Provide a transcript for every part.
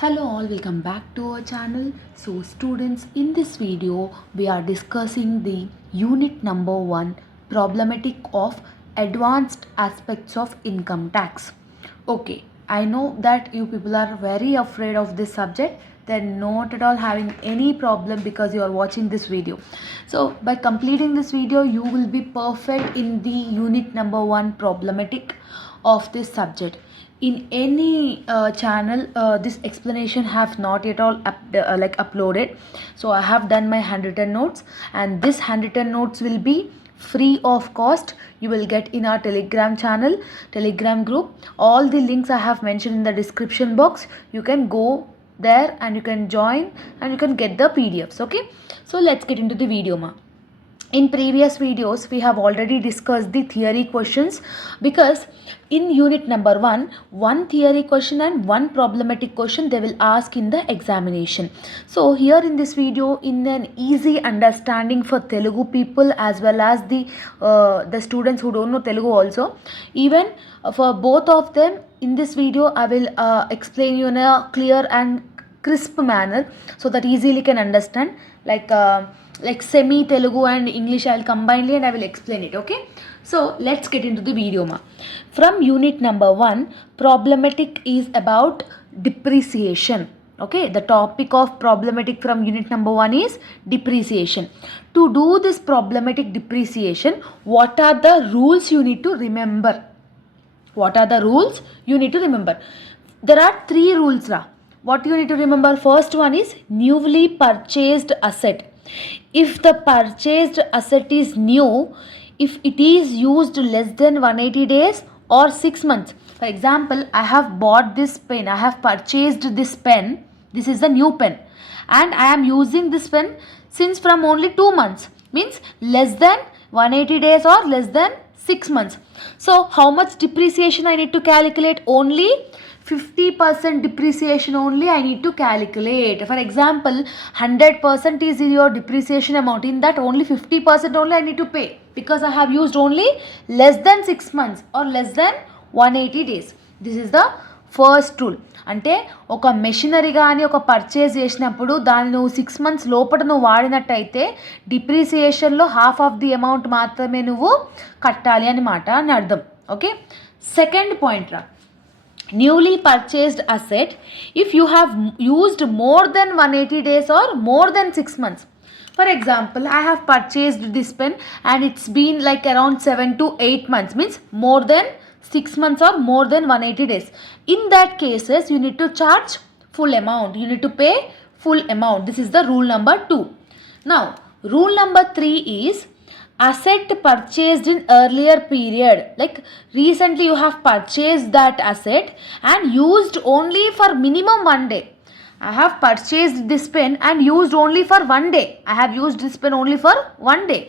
Hello all, welcome back to our channel. So students, in this video we are discussing the unit number 1, problematic of advanced aspects of income tax. Okay, I know that you people are very afraid of this subject. They're not at all having any problem because you are watching this video. So by completing this video you will be perfect in the unit number 1 problematic of this subject. In any channel this explanation have not yet all uploaded, so I have done my handwritten notes, and this handwritten notes will be free of cost. You will get in our telegram channel, telegram group. All the links I have mentioned in the description box. You can go there and you can join and you can get the PDFs. Okay, so let's get into the video ma. In previous videos we have already discussed the theory questions, because in unit number 1, one theory question and one problematic question they will ask in the examination. So here in this video, in an easy understanding for Telugu people as well as the students who don't know Telugu also, even for both of them, in this video I will explain you in a clear and crisp manner so that easily can understand, like semi Telugu and English I will combine and I will explain it. Okay, so let's get into the video ma. From unit number 1, problematic is about depreciation. Okay, the topic of problematic from unit number 1 is depreciation. To do this problematic depreciation, what are the rules you need to remember? What are the rules you need to remember? There are 3 rules ra. What you need to remember? First one is newly purchased asset. If the purchased asset is new, if it is used less than 180 days or 6 months. For example, I have bought this pen, I have purchased this pen, this is the new pen, and I am using this pen since from only 2 months, means less than 180 days or less than 6 months. So how much depreciation I need to calculate? Only 50% depreciation only I need to calculate. For example, 100% is your depreciation amount. In that only 50% only I need to pay, because I have used only less than 6 months or less than 180 days. This is the first rule. అంటే ఒక machinery కానీ ఒక purchase చేసినప్పుడు దాన్ని నువ్వు 6 months లోపల నువ్వు వాడినట్టయితే డిప్రిసియేషన్లో half of the amount మాత్రమే నువ్వు కట్టాలి అనమాట అని అర్థం. ఓకే, సెకండ్ పాయింట్ రా, newly purchased asset if you have used more than 180 days or more than 6 months. For example, I have purchased this pen and it's been like around 7 to 8 months, means more than 6 months or more than 180 days. In that cases you need to charge full amount, you need to pay full amount. This is the rule number 2. Now rule number 3 is asset purchased in earlier period. Like recently you have purchased that asset and used only for minimum 1 day. I have purchased this pen and used only for 1 day. I have used this pen only for 1 day.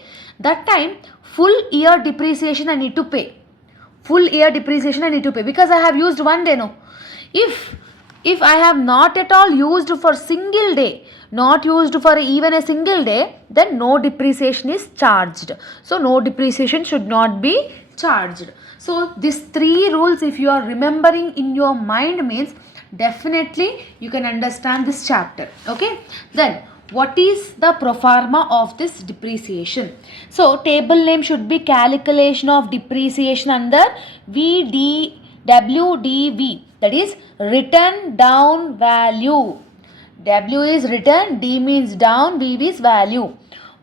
That time full year depreciation I need to pay. Full year depreciation I need to pay because I have used 1 day. No, if I have not at all used for single day, not used for even a single day, then no depreciation is charged. So no depreciation should not be charged. So these 3 rules if you are remembering in your mind, means definitely you can understand this chapter. Okay, then what is the pro forma of this depreciation? So table name should be calculation of depreciation under WDV, that is written down value. W is written, D means down, V is value.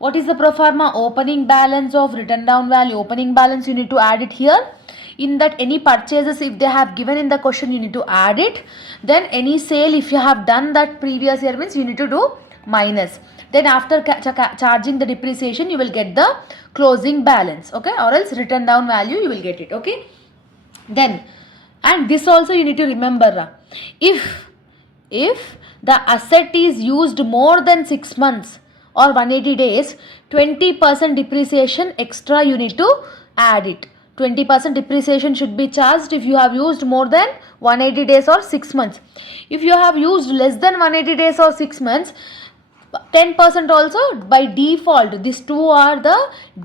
What is the pro forma? Opening balance of written down value. Opening balance you need to add it here. In that any purchases if they have given in the question you need to add it. Then any sale if you have done that previous year, means you need to do minus. Then after charging the depreciation you will get the closing balance. Okay, or else written down value you will get it. Okay, then and this also you need to remember, if the asset is used more than 6 months or 180 days, 20% depreciation extra you need to add it. 20% depreciation should be charged if you have used more than 180 days or 6 months. If you have used less than 180 days or 6 months, 10% also by default. These 2 are the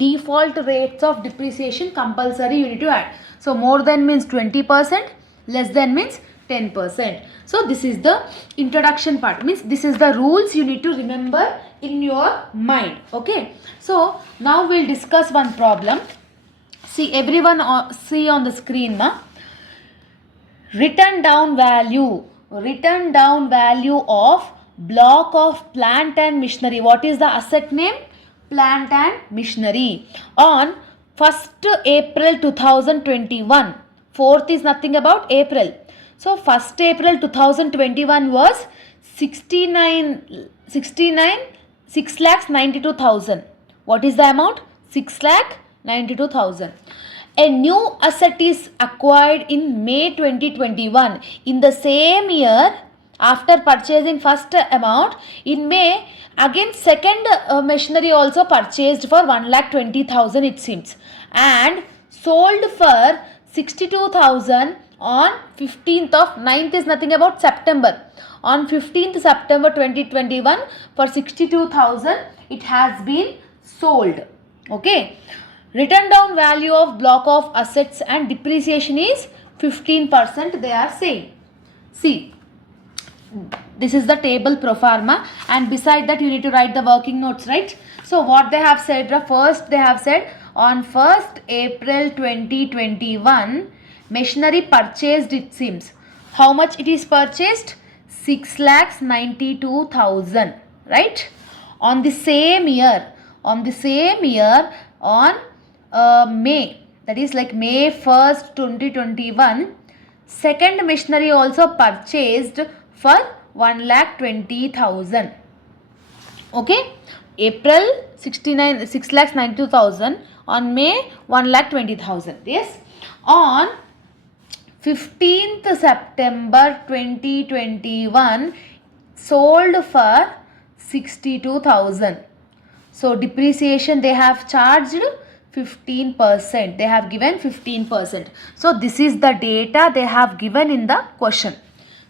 default rates of depreciation compulsory you need to add. So more than means 20%, less than means 10%. So this is the introduction part, means this is the rules you need to remember in your mind. Okay, so now we'll discuss one problem. See, everyone see on the screen na, written down value of block of plant and machinery. What is the asset name? Plant and machinery. On 1st April 2021. 4th is nothing about April. So 1st April 2021 was 6,92,000. What is the amount? 6,92,000. A new asset is acquired in May 2021. In the same year, after purchasing first amount, in May, again second machinery also purchased for 1,20,000 it seems, and sold for 62,000 on 15th of 9th is nothing about September. On 15th September 2021 for 62,000 it has been sold. Okay. Written down value of block of assets and depreciation is 15% they are saying. See, this is the table pro forma, and beside that you need to write the working notes, right? So what they have said, first they have said on 1st April 2021 machinery purchased it seems. How much it is purchased? 6,92,000, right? On the same year on May, that is like May 1st 2021, second machinery also purchased for 1,20,000. Okay, April 6,92,000, on May 1,20,000. Yes, on 15th September 2021 sold for 62,000. So depreciation they have charged 15%. They have given 15%. So this is the data they have given in the question.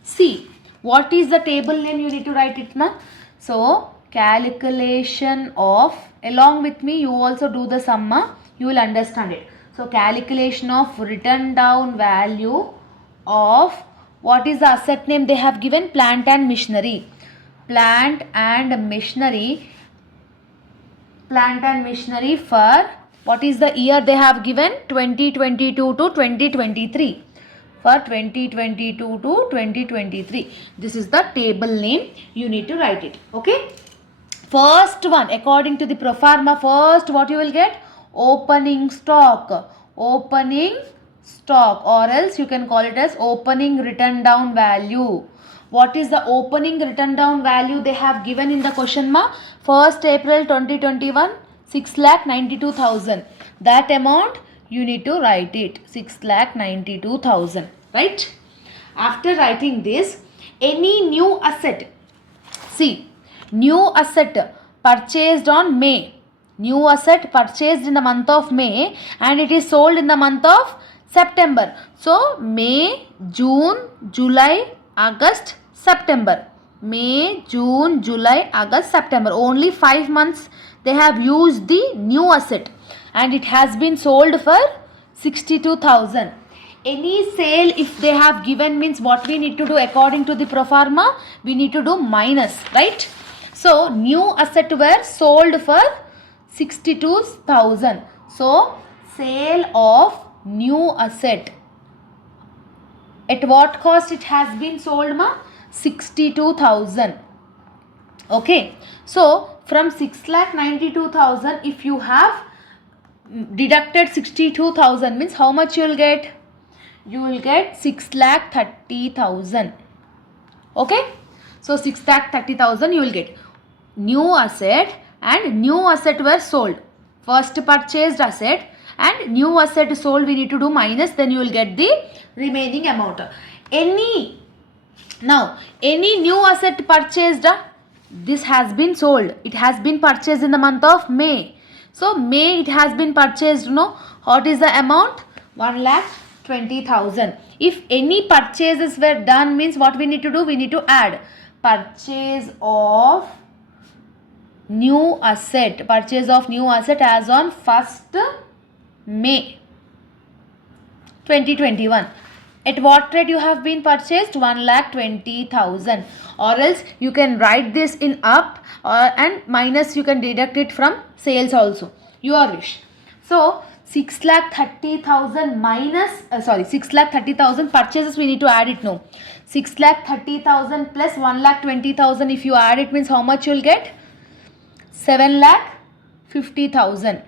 See, what is the table name? You need to write it now. So calculation of, along with me you also do the summa, you will understand it. So calculation of written down value of, what is the asset name they have given? Plant and machinery. Plant and machinery for, what is the year they have given? 2022 to 2023. For 2022 to 2023. This is the table name. You need to write it. Okay. First one, according to the pro forma, first what you will get? Opening stock. Opening stock, or else you can call it as opening written down value. What is the opening written down value they have given in the question ma? 1st April 2021, 6,92,000. That amount you need to write it, 6,92,000, right? After writing this, any new asset, see, new asset purchased on May, new asset purchased in the month of May and it is sold in the month of September. So May, June, July, August, September. May, June, July, August, September. Only 5 months they have used the new asset and it has been sold for 62,000. Any sale if they have given means what we need to do according to the pro forma? We need to do minus, right? So new asset were sold for 62,000. So sale of new asset. At what cost it has been sold ma? 62,000. Okay. So from 6,92,000 if you have deducted 62,000 means how much you will get? You will get 6,30,000. Okay. So 6,30,000 you will get. New asset and new asset were sold. First purchased asset and new asset sold, we need to do minus, then you will get the remaining amount. Any new asset purchased, this has been sold. It has been purchased in the month of May. So May it has been purchased, no? What is the amount? 1,20,000. If any purchases were done means what we need to do? We need to add purchase of new asset. Purchase of new asset as on 1st May 2021. At what rate you have been purchased? 1,20,000. Or else you can write this in up and minus, you can deduct it from sales also. Your wish. So 6,30,000 minus 6,30,000 purchases, we need to add it now. 6,30,000 plus 1,20,000, if you add it means how much you will get? 7,50,000.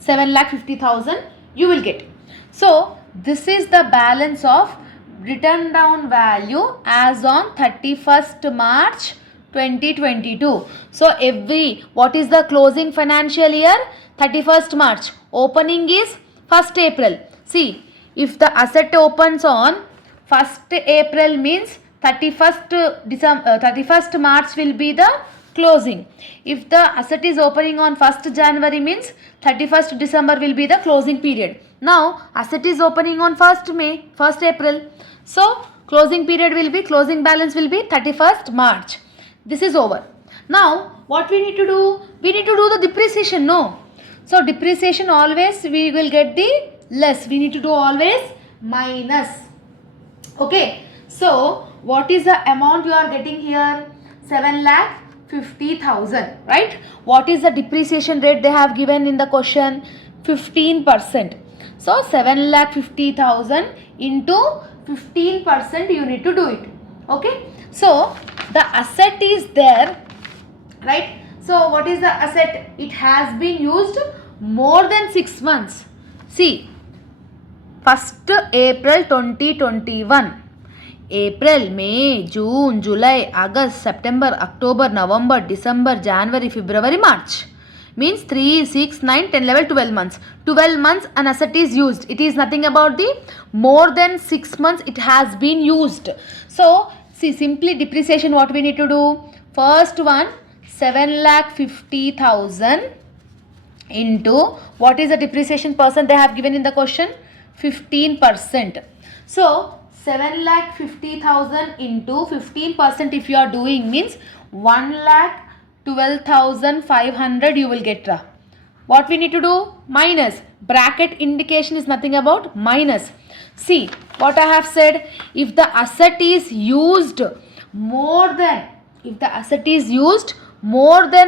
7,50,000 you will get. So this is the balance of written down value as on 31st March 2022. So what is the closing financial year? 31st March. Opening is 1st April. See, if the asset opens on 1st April means 31st March will be the closing. If the asset is opening on 1st January means 31st December will be the closing period. Now asset is opening on 1st April. So closing balance will be 31st March. This is over. Now what we need to do? We need to do the depreciation, no? So depreciation always we will get the less. We need to do always minus. Okay. So what is the amount you are getting here? 7,50,000, right? What is the depreciation rate they have given in the question? 15%. So 7,50,000 into 15% you need to do it. Okay. So the asset is there, right? So what is the asset? It has been used more than 6 months. See, 1st April 2021. April, May, June, July, August, September, October, November, December, January, February, March. Means 3, 6, 9, 10, 11, 12 months. 12 months an asset is used. It is nothing about the more than 6 months it has been used. So, see, simply depreciation what we need to do? First one, 7,50,000 into, what is the depreciation percent they have given in the question? 15%. So, 7,50,000 into 15% if you are doing means 1,12,500 you will get. What we need to do? Minus. Bracket indication is nothing about minus. See what I have said. If the asset is used more than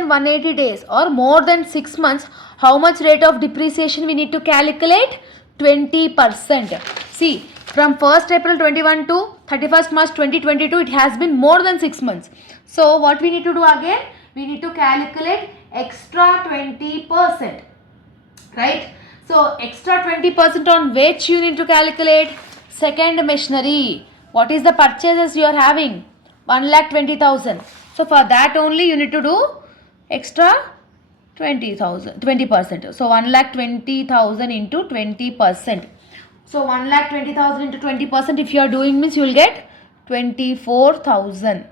180 days or more than 6 months, how much rate of depreciation we need to calculate? 20%. See, from 1st April 21 to 31st March 2022, it has been more than 6 months. So what we need to do again? We need to calculate extra 20%. Right? So extra 20% on which you need to calculate? Second machinery. What is the purchases you are having? 1,20,000. So for that only you need to do extra 20%. So 1,20,000 into 20%. So 1,20,000 into 20% if you are doing means you will get 24,000.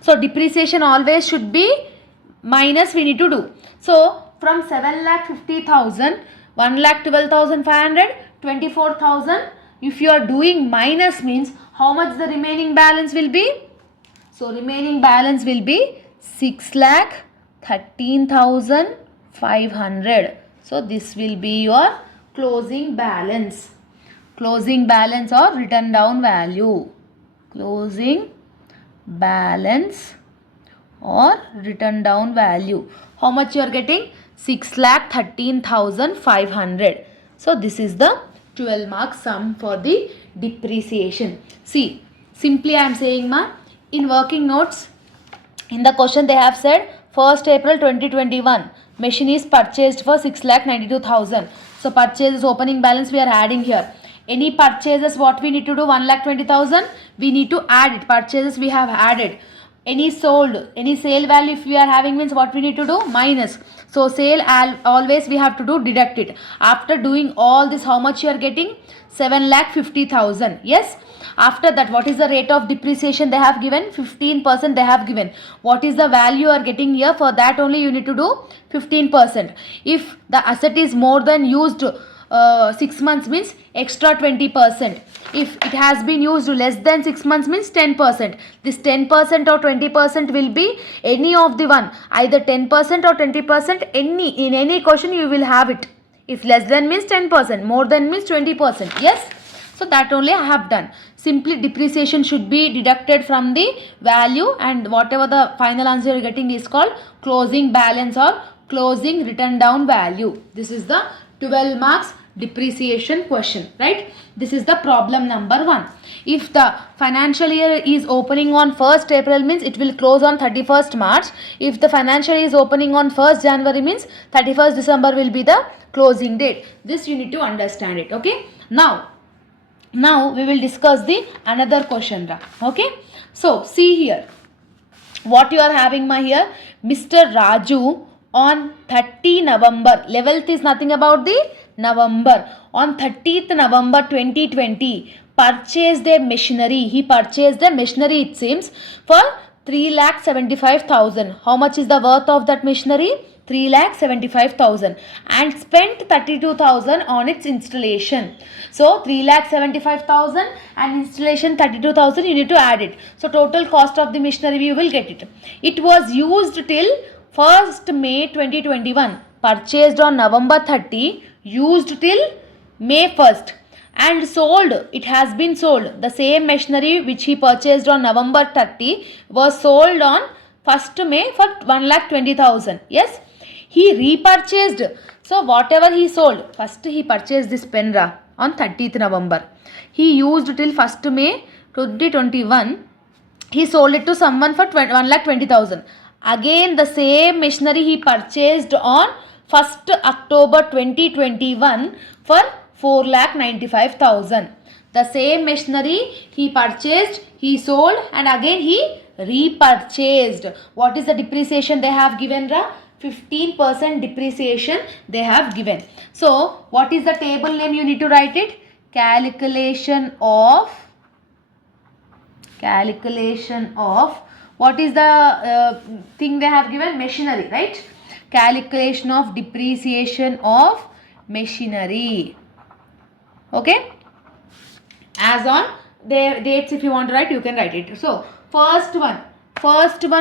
So depreciation always should be minus we need to do. So from 7,50,000, 1,12,500, 24,000. If you are doing minus means how much the remaining balance will be? So remaining balance will be 6,13,500. So this will be your closing balance or written down value. Closing balance or written down value. How much you are getting? 6,13,500. So this is the 12 mark sum for the depreciation. See, simply I am saying in working notes, in the question they have said 1st April 2021 machine is purchased for 6,92,000. So purchases opening balance we are adding here. Any purchases what we need to do? 1,20,000 we need to add it. Purchases we have added. Any sold, any sale value if we are having means what we need to do? Minus. So sale always we have to do deduct it. After doing all this, how much you are getting? 7,50,000. Yes. After that, what is the rate of depreciation they have given? 15% they have given. What is the value you are getting here? For that only you need to do 15%. If the asset is more than used 6 months means extra 20%. If it has been used less than 6 months means 10%. This 10% or 20% will be any of the one. Either 10% or 20%. In any question you will have it. If less than means 10%, more than means 20%. Yes. So that only I have done. Simply depreciation should be deducted from the value, and whatever the final answer you are getting is called closing balance or closing written down value. This is the 12 marks depreciation question, right? This is the problem number 1. If the financial year is opening on 1st April means it will close on 31st March. If the financial year is opening on 1st January means 31st December will be the closing date. This you need to understand it. Okay. Now we will discuss the another question. Okay. So see here. What you are having my here, Mr. Raju on 30 November, 11th is nothing about the November, on 30th November 2020 purchased a machinery. He purchased the machinery, it seems, for 3,75,000. How much is the worth of that machinery? 3,75,000, and spent 32,000 on its installation. So 3,75,000 and installation 32,000, you need to add it. So total cost of the machinery you will get it. It was used till 1st May 2021, purchased on November 30, used till May 1st, and sold. It has been sold. The same machinery which he purchased on November 30 was sold on 1st May for 1,20,000. Yes. He repurchased. So whatever he sold, first he purchased this penra on 30th November. He used till 1st May 2021. He sold it to someone for 1,20,000. Again the same machinery he purchased on 1st October 2021 for 4,95,000. The same machinery he purchased, he sold, and again he repurchased. What is the depreciation they have given? 15% depreciation they have given. So what is the table name? You need to write it. Calculation of what is the thing they have given? Machinery, right? Calculation of depreciation of machinery. Okay. As on the dates, if you want to write, you can write it. So first one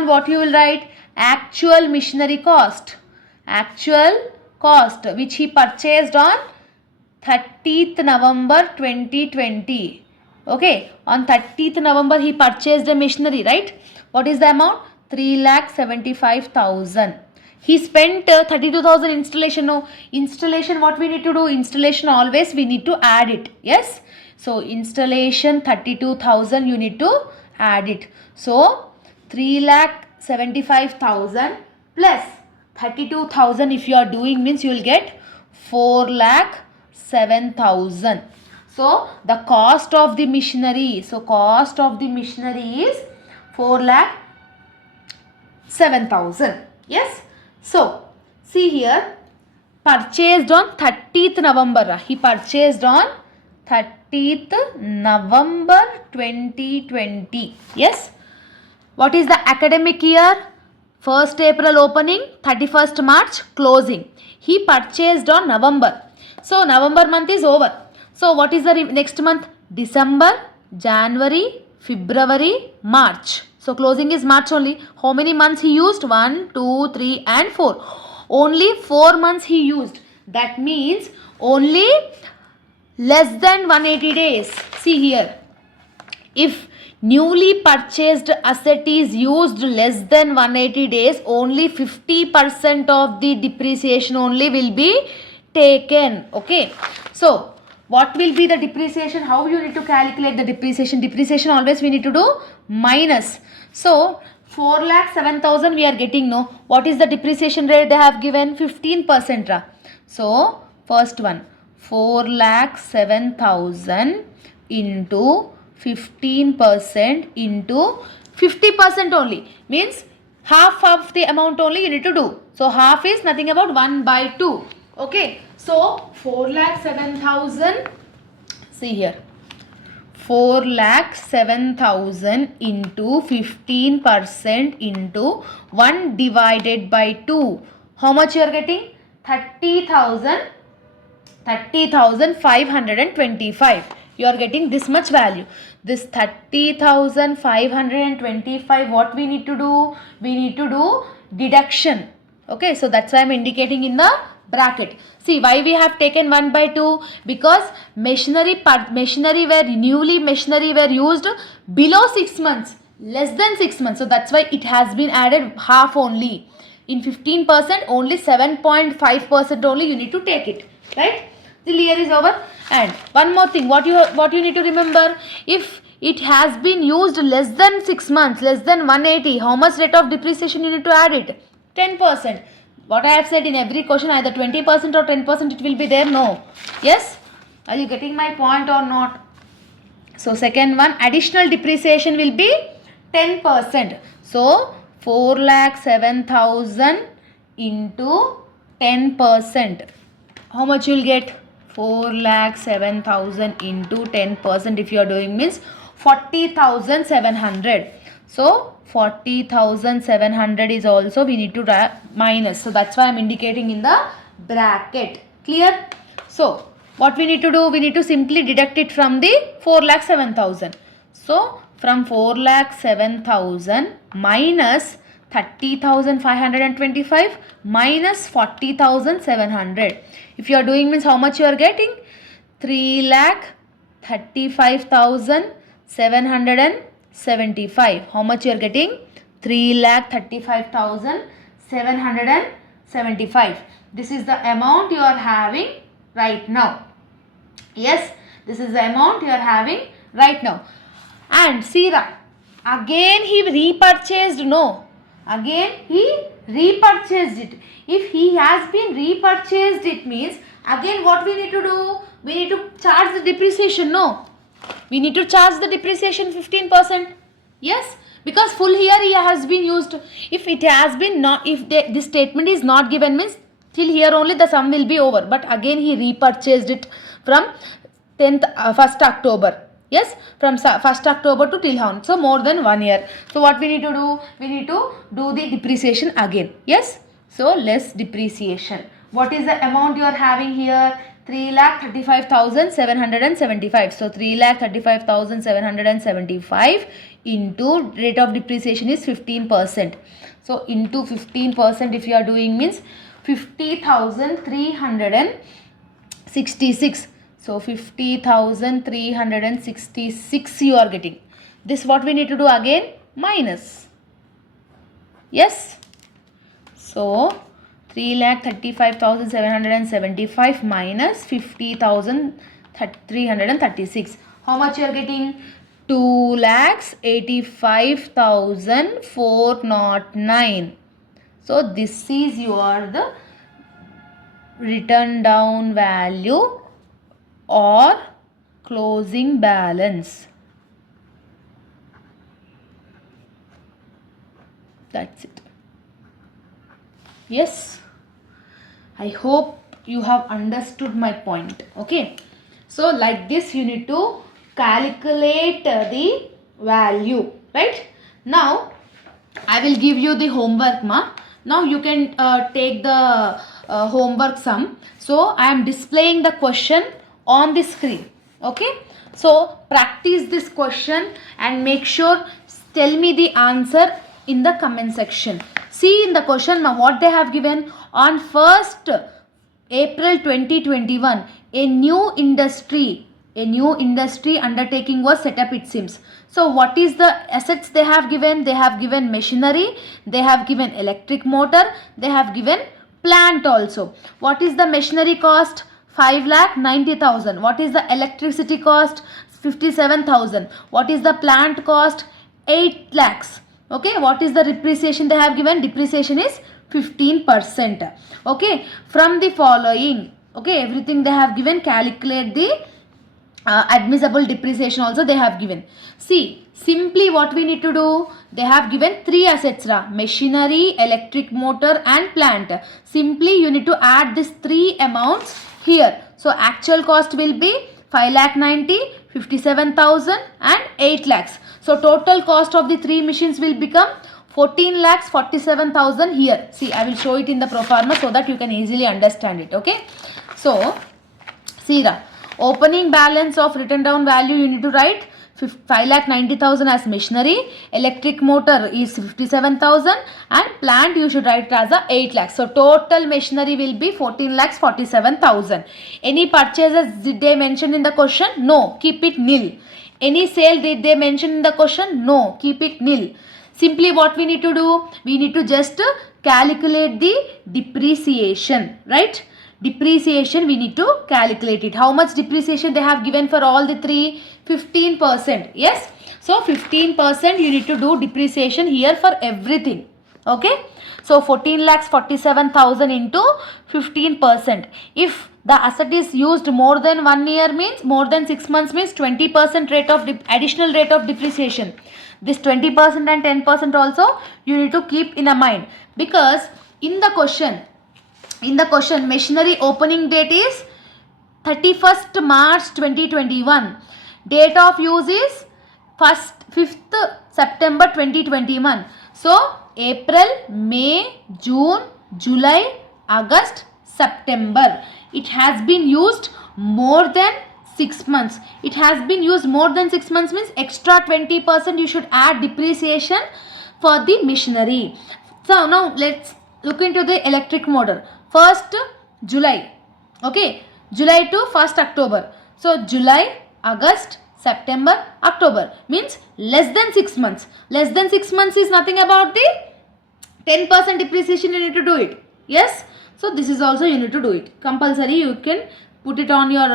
what you will write? Actual machinery cost which he purchased on 30th November 2020. Okay, on 30th November he purchased a machinery, right? What is the amount? 3,75,000. He spent 32,000 installation. No, installation what we need to do? Installation always we need to add it. Yes. So installation 32,000 you need to add it. So 3,75,000 plus 32,000 if you are doing means you will get 4,07,000. So the cost of the machinery. So cost of the machinery is 4,07,000. Yes. So see here, purchased on 30th November. He purchased on 30th November 2020. Yes. What is the academic year? 1st April opening, 31st March closing. He purchased on November. So November month is over. So what is the next month? December, January, February, March. So closing is March only. How many months he used? 1, 2, 3 and 4. Only 4 months he used. That means only less than 180 days. See here. If newly purchased asset is used less than 180 days, only 50% of the depreciation only will be taken. Okay. So what will be the depreciation? How you need to calculate the depreciation? Depreciation always we need to do minus. So 4,07,000 we are getting. No. What is the depreciation rate they have given? 15%. So first one, 4,07,000 into 15% into 50% only. Means half of the amount only you need to do. So half is nothing about 1/2. Okay. So 4,07,000. See here. 4,07,000 into 15% into 1 divided by 2. How much you are getting? 30,525. You are getting this much value. This 30,525, what we need to do? We need to do deduction Okay, so that's why I'm indicating in the bracket. See why we have taken 1 by 2, because machinery were used below 6 months, less than 6 months. So that's why it has been added half only. In 15% only 7.5% only you need to take it, right? The year is over. And one more thing, what you need to remember, if it has been used less than 6 months, less than 180, how much rate of depreciation you need to add it? 10%. What I have said, in every question either 20% or 10% it will be there. No. Yes? Are you getting my point or not? So second one, additional depreciation will be 10%. So 4,07,000 into 10%. How much you will get? 4,07,000 into 10%, if you are doing, means 40,700. So 40,700 is also we need to minus. So that's why I am indicating in the bracket. Clear? So what we need to do? We need to simply deduct it from the 4,07,000. So from 4,07,000 minus 30,525 minus 40,700. If you are doing, means how much you are getting? 3,35,775. How much you are getting? 3,35,775. This is the amount you are having right now. Yes, this is the amount you are having right now. And Sira, again he repurchased. No, again he repurchased it. If he has been repurchased, it means again what we need to do? We need to charge the depreciation. No, we need to charge the depreciation 15%. Yes, because full year he has been used. If it has been not, if this statement is not given, means till here only the sum will be over. But again he repurchased it from 1st October. Yes, from 1st October to till now. So more than 1 year. So what we need to do? We need to do the depreciation again. Yes. So less depreciation. What is the amount you are having here? 3,35,775. So 3,35,775 into rate of depreciation is 15%. So into 15%, if you are doing, means 50,366. So 50,366 you are getting. This what we need to do again? Minus. Yes. So 3,35,775 minus 50,336. How much you are getting? 2,85,409. So this is your the written down value or closing balance. That's it. Yes, I hope you have understood my point. Okay, so like this you need to calculate the value, right? Now I will give you the homework, ma. Now you can take the homework sum. So I am displaying the question on the screen. Okay, so practice this question and make sure tell me the answer in the comment section. See in the question what they have given. On 1st April 2021, a new industry undertaking was set up, it seems. So what is the assets they have given? They have given machinery, they have given electric motor, they have given plant also. What is the machinery cost? 5,90,000. What is the electricity cost? 57,000. What is the plant cost? 8 lakhs. Okay, what is the depreciation they have given? Depreciation is 15%. Okay, from the following, okay, everything they have given, calculate the admissible depreciation also they have given. See, simply what we need to do, they have given 3 assets, machinery, electric motor and plant. Simply you need to add these 3 amounts here. So actual cost will be 5,90,000, 57,000 and 8 lakhs. So total cost of the 3 machines will become 14,47,000 here. See, I will show it in the pro forma so that you can easily understand it. Okay. So, see, opening balance of written down value you need to write 5,90,000 as machinery, electric motor is 57,000, and plant you should write it as a 8 lakhs. So total machinery will be 14,47,000. Any purchases did they mention in the question? No, keep it nil. Any sale did they mention in the question? No, keep it nil. Simply what we need to do? We need to just calculate the depreciation, right? Depreciation we need to calculate it. How much depreciation they have given for all the three? 15%. Yes. So 15% you need to do depreciation here for everything. Okay. So 14,47,000 into 15%. If the asset is used more than 1 year means more than 6 months means 20% rate of additional rate of depreciation. This 20% and 10% also you need to keep in a mind, because in the question machinery opening date is 31st March 2021. Date of use is 5th September 2021. So April, May, June, July, August, September. It has been used more than 6 months. It has been used more than 6 months means extra 20% you should add depreciation for the machinery. So now let's look into the electric motor. 1st July. Okay. July to 1st October. So July, August, September, October means less than 6 months. Less than 6 months is nothing about the 10% depreciation you need to do it. Yes. So this is also you need to do it. Compulsory you can put it on your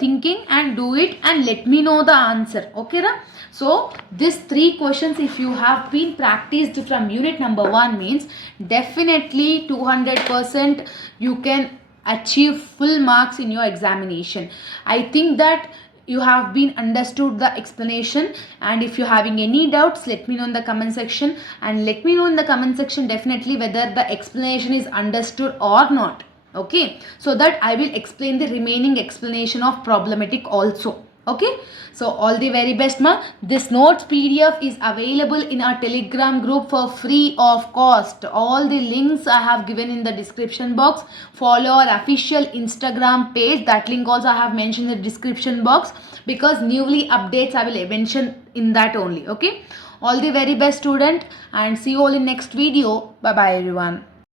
thinking and do it and let me know the answer. Okay, na? So these 3 questions if you have been practiced from unit number 1 means definitely 200% you can achieve full marks in your examination. I think that you have been understood the explanation, and if you're having any doubts let me know in the comment section, and let me know in the comment section definitely whether the explanation is understood or not. Okay, so that I will explain the remaining explanation of problematic also. Okay, so all the very best ma. This notes PDF is available in our Telegram group for free of cost. All the links I have given in the description box. Follow our official Instagram page. That link also I have mentioned in the description box, because newly updates I will mention in that only. Okay, all the very best student, and see you all in next video. Bye bye everyone.